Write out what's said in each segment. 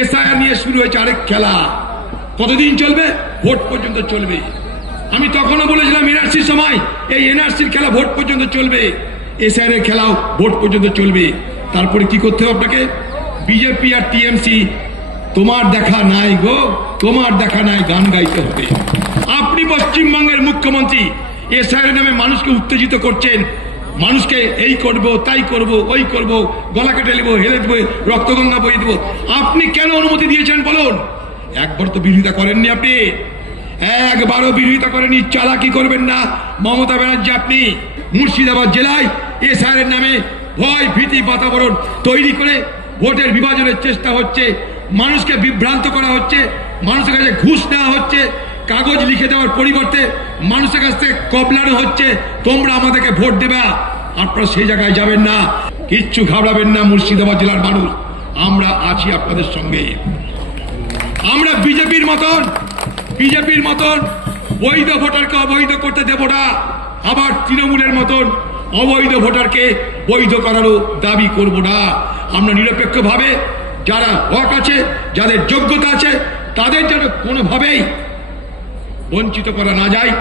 SIR নিয়ে শুরু হয়েছে আরেক খেলা। কতদিন চলবে? ভোট পর্যন্ত চলবে। আমি তখনও বলেছিলাম এনআরসির সময়, এই এনআরসির খেলা ভোট পর্যন্ত চলবে, এসআইআর এর খেলাও ভোট পর্যন্ত চলবে। তারপরে কি করতে হবে আপনাকে? বিজেপি আর টিএমসি তোমার দেখা নাই গো, তোমার দেখা নাই গান গাইতে হবে। আপনি পশ্চিমবঙ্গের মুখ্যমন্ত্রী, এসআইআর নামে মানুষকে উত্তেজিত করছেন, মানুষকে এই করব তাই করব ওই করব, গলা কেটে নেবো, হেলে দেবো, রক্তগঙ্গা বই দেবো। আপনি কেন অনুমতি দিয়েছেন বলুন? একবার তো বিরোধিতা করেননি আপনি, একবারও বিরোধিতা করেনি। চালাকি করবেন না মমতা ব্যানার্জি। আপনি মুর্শিদাবাদ জেলায় এসআইআর নামে ভয় ভীতি বাতাবরণ তৈরি করে ভোটের বিভাজনের চেষ্টা হচ্ছে, মানুষকে বিভ্রান্ত করা হচ্ছে, মানুষের কাছে ঘুষ নেওয়া হচ্ছে, কাগজ লিখে দেওয়ার পরিবর্তে মানুষের কাছ থেকে কবলানো হচ্ছে, তোমরা আমাদেরকে ভোট দেবা। আপনারা সেই জায়গায় যাবেন না, কিচ্ছু ঘাবড়াবেন না মুর্শিদাবাদ জেলার মানুষ, আমরা আছি আপনাদের সঙ্গে। আমরা বিজেপির মতন বৈধ ভোটারকে অবৈধ করতে দেব না, আবার তৃণমূলের মতন অবৈধ ভোটারকে বৈধ করারও দাবি করব না। আমরা নিরপেক্ষভাবে যারা হক আছে, যাদের যোগ্যতা আছে, তাদের যেন কোনোভাবেই বঞ্চিত করা না যায়,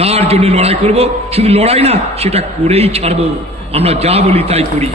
তার জন্য লড়াই করব। শুধু লড়াই না, সেটা করেই ছাড়বো। আমরা যা বলি তাই করি।